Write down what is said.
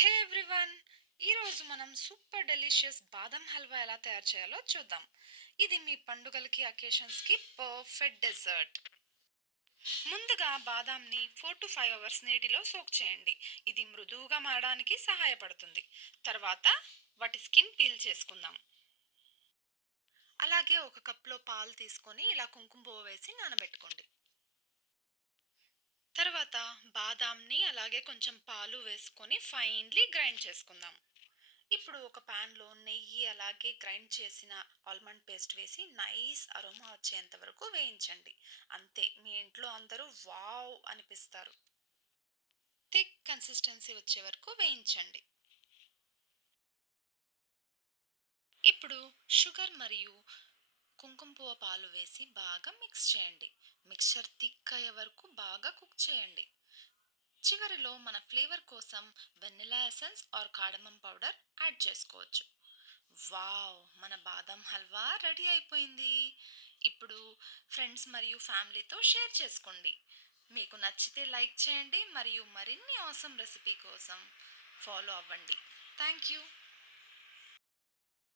హే everyone! ఈరోజు మనం super delicious బాదం హల్వా ఎలా తయారు చేయాలో చూద్దాం. ఇది మీ పండుగలకి, అకేషన్స్‌కి పర్ఫెక్ట్ డెజర్ట్. ముందుగా బాదాంని 4-5 అవర్స్ నీటిలో సోక్ చేయండి. ఇది మృదువుగా మారడానికి సహాయపడుతుంది. తర్వాత వాటి స్కిన్ పీల్ చేసుకుందాం. అలాగే ఒక కప్‌లో పాలు తీసుకొని ఇలా కుంకుమ పువ్వు వేసి నానబెట్టుకోండి. తర్వాత బాదాంని అలాగే కొంచెం పాలు వేసుకొని ఫైన్‌లీ గ్రైండ్ చేసుకుందాం. ఇప్పుడు ఒక పాన్‌లో నెయ్యి అలాగే గ్రైండ్ చేసిన ఆల్మండ్ పేస్ట్ వేసి నైస్ అరోమా వచ్చేంత వరకు వేయించండి. అంతే మీ ఇంట్లో అందరూ వావ్ అనిపిస్తారు. థిక్ కన్సిస్టెన్సీ వచ్చే వరకు వేయించండి. ఇప్పుడు షుగర్ మరియు కుంకుమ పువ్వు పాలు వేసి బాగా మిక్స్ చేయండి. మిక్చర్ థిక్ అయ్యే వరకు బాగా కుక్ చేయండి. చివరిలో మన ఫ్లేవర్ కోసం vanilla essence or cardamom powder add చేసుకోవచ్చు. వావ్! మన బాదం హల్వా రెడీ అయిపోయింది. ఇప్పుడు ఫ్రెండ్స్ మరియు ఫ్యామిలీతో షేర్ చేసుకోండి. మీకు నచ్చితే లైక్ చేయండి మరియు మరిన్ని ఆసమ్ రెసిపీ కోసం ఫాలో అవ్వండి. Thank you.